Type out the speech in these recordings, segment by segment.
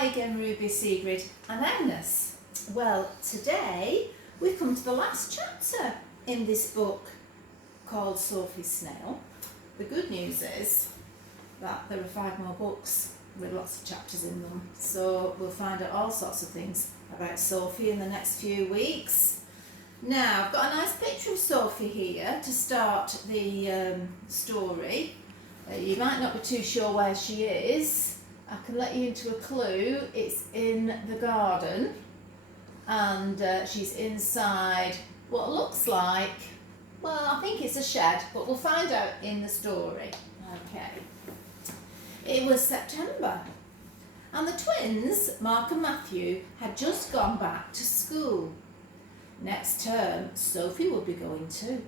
Hi again, Ruby, Sigrid and Agnes. Well, today we've come to the last chapter in this book called Sophie, Snail. The good news is that there are 5 more books with lots of chapters in them, so we'll find out all sorts of things about Sophie in the next few weeks. Now, I've got a nice picture of Sophie here to start the story. You might not be too sure where she is. I can let you into a clue. It's in the garden, and she's inside what looks like, well, I think it's a shed, but we'll find out in the story. Okay. It was September, and the twins, Mark and Matthew, had just gone back to school. Next term, Sophie would be going too.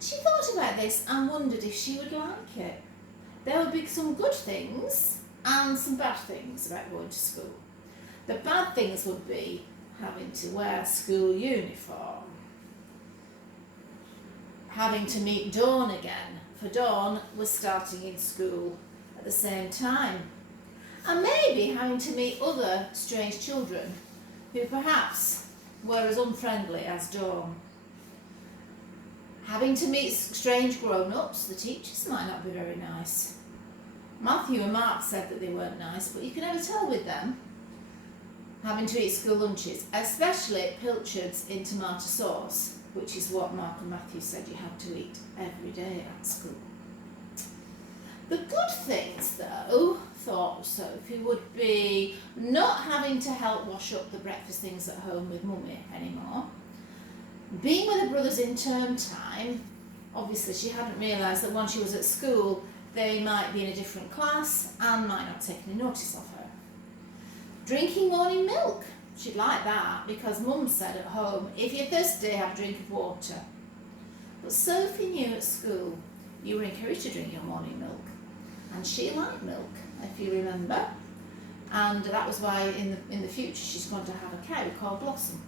She thought about this and wondered if she would like it. There would be some good things and some bad things about going to school. The bad things would be having to wear school uniform, having to meet Dawn again, for Dawn was starting in school at the same time, and maybe having to meet other strange children who perhaps were as unfriendly as Dawn. Having to meet strange grown-ups, the teachers might not be very nice. Matthew and Mark said that they weren't nice, but you can never tell with them. Having to eat school lunches, especially pilchards in tomato sauce, which is what Mark and Matthew said you had to eat every day at school. The good things, though, thought Sophie, would be not having to help wash up the breakfast things at home with Mummy anymore. Being with her brothers in term time, obviously she hadn't realised that when she was at school they might be in a different class and might not take any notice of her. Drinking morning milk, she'd like that because Mum said at home, if you're thirsty, have a drink of water. But Sophie knew at school you were encouraged to drink your morning milk, and she liked milk, if you remember, and that was why in the future she's going to have a cow called Blossom.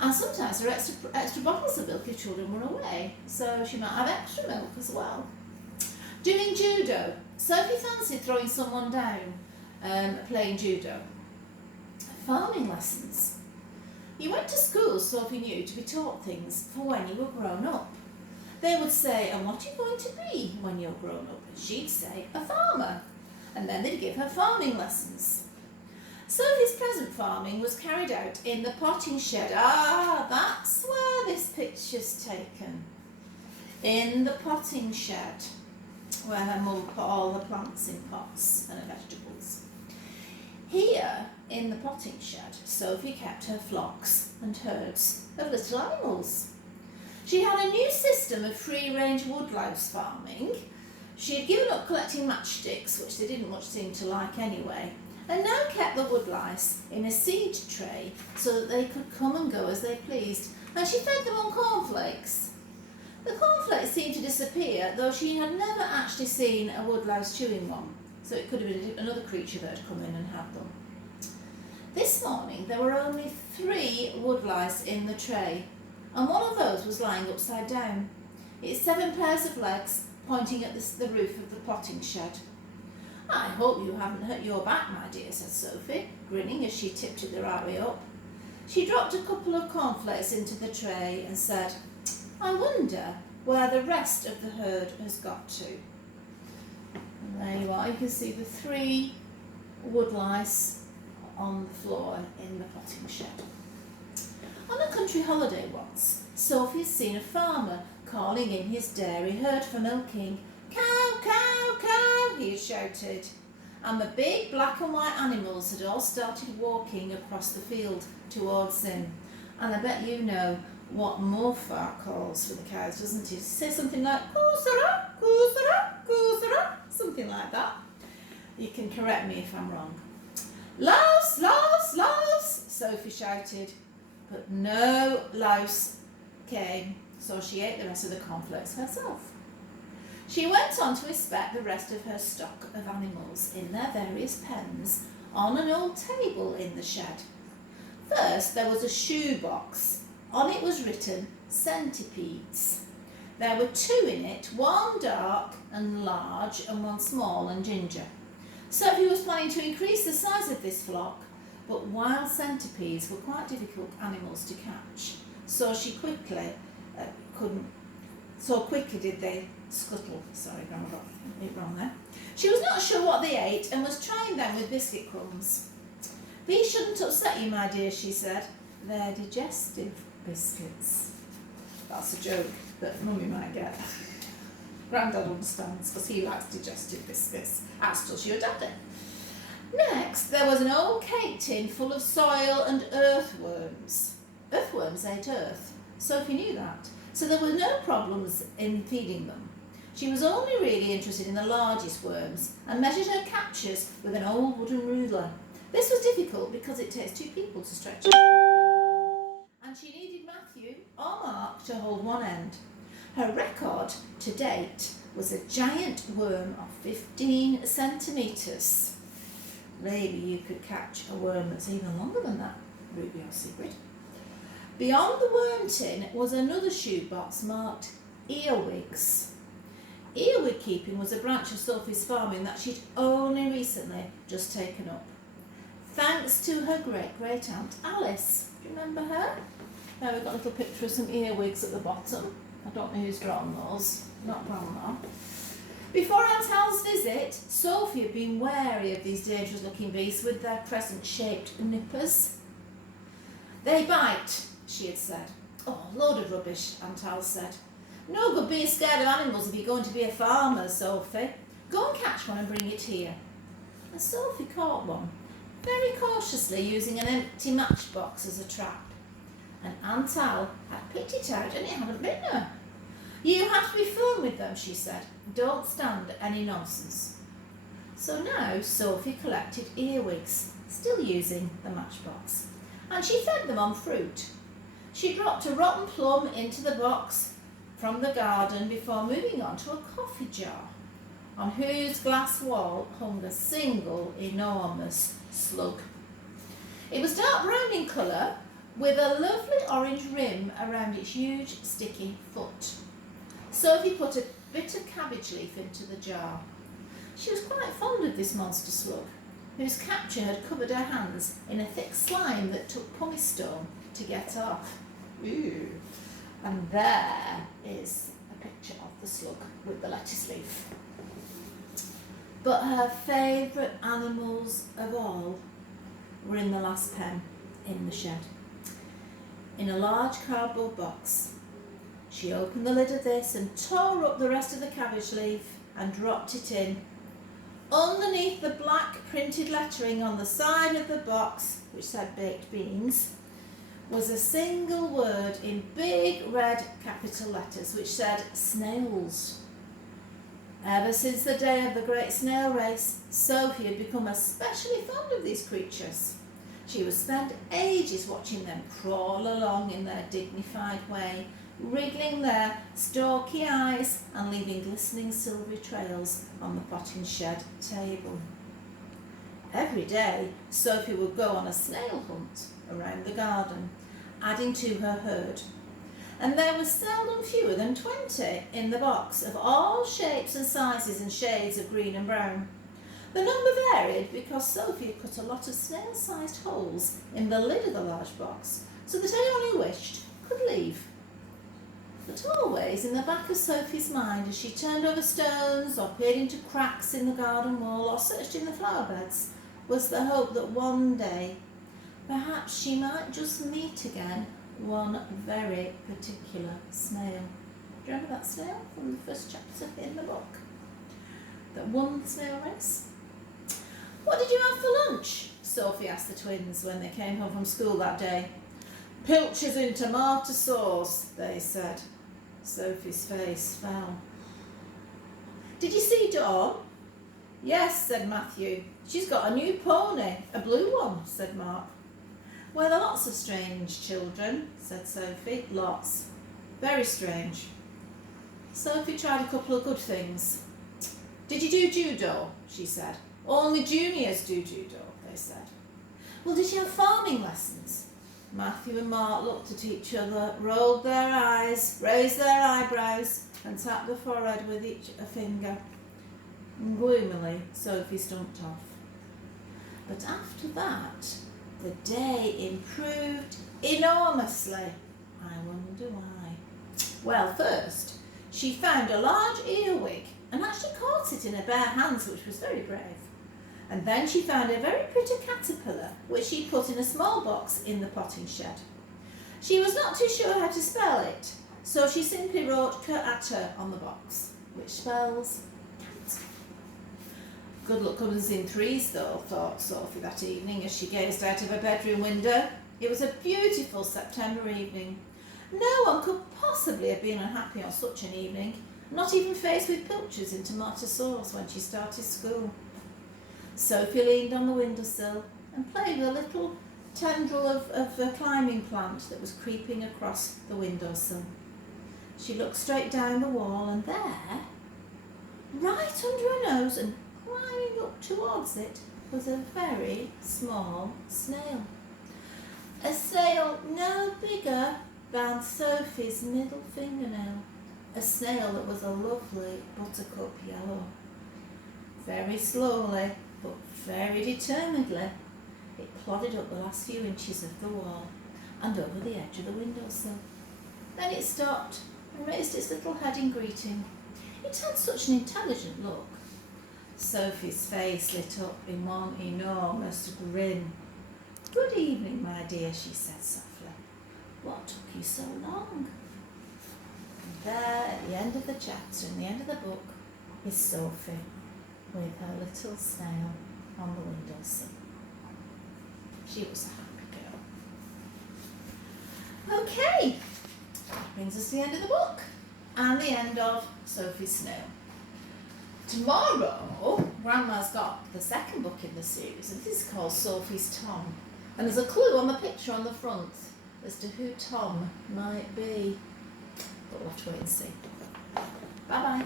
And sometimes there are extra bottles of milk if children were away, so she might have extra milk as well. Doing judo. Sophie fancied throwing someone down, playing judo. Farming lessons. You went to school, Sophie knew, to be taught things for when you were grown up. They would say, and what are you going to be when you're grown up? And she'd say, a farmer. And then they'd give her farming lessons. Sophie's present farming was carried out in the potting shed. Ah, that's where this picture's taken. In the potting shed, where her mum put all the plants in pots and her vegetables. Here, in the potting shed, Sophie kept her flocks and herds of little animals. She had a new system of free-range woodlouse farming. She had given up collecting matchsticks, which they didn't much seem to like anyway, and now kept the woodlice in a seed tray so that they could come and go as they pleased, and she fed them on cornflakes. The cornflakes seemed to disappear, though she had never actually seen a woodlouse chewing one, so it could have been another creature that had come in and had them. This morning there were only 3 woodlice in the tray, and one of those was lying upside down, its 7 pairs of legs pointing at the roof of the potting shed. I hope you haven't hurt your back, my dear, said Sophie, grinning as she tipped it the right way up. She dropped a couple of cornflakes into the tray and said, I wonder where the rest of the herd has got to. And there you are, you can see the 3 woodlice on the floor in the potting shed. On a country holiday once, Sophie had seen a farmer calling in his dairy herd for milking. Cow, cow, cow, he had shouted, and the big black and white animals had all started walking across the field towards him. And I bet you know what Morfar calls for the cows, doesn't he? Say something like coosara, coosara, coosara, something like that. You can correct me if I'm wrong. Louse, louse, louse, Sophie shouted, but no louse came, so she ate the rest of the cornflakes herself. She went on to inspect the rest of her stock of animals in their various pens on an old table in the shed. First there was a shoe box. On it was written centipedes. There were 2 in it, one dark and large and one small and ginger. Sophie was planning to increase the size of this flock, but wild centipedes were quite difficult animals to catch, so quickly did they scuttle. Sorry, Grandma got it wrong there. She was not sure what they ate and was trying them with biscuit crumbs. "These shouldn't upset you, my dear," she said. "They're digestive biscuits." That's a joke that Mummy might get. Grandad understands because he likes digestive biscuits, as does your daddy. Next, there was an old cake tin full of soil and earthworms. Earthworms ate earth. Sophie knew that, so there were no problems in feeding them. She was only really interested in the largest worms and measured her captures with an old wooden ruler. This was difficult because it takes 2 people to stretch it, and she needed Matthew or Mark to hold one end. Her record to date was a giant worm of 15 centimetres. Maybe you could catch a worm that's even longer than that, Ruby or Sigrid. Beyond the worm tin was another shoebox marked earwigs. Earwig keeping was a branch of Sophie's farming that she'd only recently just taken up, thanks to her great-great-aunt Alice. Do you remember her? There we've got a little picture of some earwigs at the bottom. I don't know who's drawn those, not Grandma. Before Aunt Al's visit, Sophie had been wary of these dangerous-looking beasts with their crescent-shaped nippers. "They bite," she had said. "Oh, load of rubbish," Aunt Al said. "No good being scared of animals if you're going to be a farmer, Sophie. Go and catch one and bring it here." And Sophie caught one, very cautiously using an empty matchbox as a trap. And Aunt Al had picked it out and it hadn't been her. "You have to be firm with them," she said. "Don't stand any nonsense." So now Sophie collected earwigs, still using the matchbox, and she fed them on fruit. She dropped a rotten plum into the box from the garden before moving on to a coffee jar, on whose glass wall hung a single enormous slug. It was dark brown in colour, with a lovely orange rim around its huge sticky foot. Sophie put a bit of cabbage leaf into the jar. She was quite fond of this monster slug, whose capture had covered her hands in a thick slime that took pumice stone to get off. Ooh. And there is a picture of the slug with the lettuce leaf. But her favourite animals of all were in the last pen in the shed. In a large cardboard box. She opened the lid of this and tore up the rest of the cabbage leaf and dropped it in. Underneath the black printed lettering on the side of the box, which said baked beans, was a single word in big red capital letters which said snails. Ever since the day of the great snail race, Sophie had become especially fond of these creatures. She would spend ages watching them crawl along in their dignified way, wriggling their stalky eyes and leaving glistening silvery trails on the potting shed table. Every day, Sophie would go on a snail hunt around the garden, adding to her herd. And there was seldom fewer than 20 in the box, of all shapes and sizes and shades of green and brown. The number varied because Sophie had cut a lot of snail-sized holes in the lid of the large box, so that anyone who wished could leave. But always in the back of Sophie's mind, as she turned over stones or peered into cracks in the garden wall or searched in the flower beds, was the hope that one day, perhaps she might just meet again one very particular snail. Do you remember that snail from the first chapter in the book that won the snail race? "What did you have for lunch?" Sophie asked the twins when they came home from school that day. "Pilchards in tomato sauce," they said. Sophie's face fell. "Did you see Dawn?" "Yes," said Matthew. "She's got a new pony, a blue one," said Mark. "Well, there are lots of strange children," said Sophie. "Lots. Very strange." Sophie tried a couple of good things. "Did you do judo?" she said. "Only juniors do judo," they said. "Well, did you have farming lessons?" Matthew and Mark looked at each other, rolled their eyes, raised their eyebrows and tapped the forehead with each a finger. And gloomily, Sophie stumped off. But after that, the day improved enormously. I wonder why. Well, first, she found a large earwig and actually caught it in her bare hands, which was very brave. And then she found a very pretty caterpillar, which she put in a small box in the potting shed. She was not too sure how to spell it, so she simply wrote "cat" on the box, which spells cat. Good luck comes in threes though, thought Sophie that evening as she gazed out of her bedroom window. It was a beautiful September evening. No one could possibly have been unhappy on such an evening, not even faced with pilchards in tomato sauce when she started school. Sophie leaned on the windowsill and played with a little tendril of a climbing plant that was creeping across the windowsill. She looked straight down the wall, and there, right under her nose and climbing up towards it, was a very small snail. A snail no bigger than Sophie's middle fingernail. A snail that was a lovely buttercup yellow. Very slowly, but very determinedly, it plodded up the last few inches of the wall and over the edge of the windowsill. Then it stopped and raised its little head in greeting. It had such an intelligent look. Sophie's face lit up in one enormous grin. "Good evening, my dear," she said softly. "What took you so long?" And there, at the end of the chapter, in the end of the book, is Sophie with her little snail on the windowsill. She was a happy girl. Okay, that brings us to the end of the book and the end of Sophie's Snail. Tomorrow, Grandma's got the second book in the series, and this is called Sophie's Tom. And there's a clue on the picture on the front as to who Tom might be. But we'll have to wait and see. Bye-bye.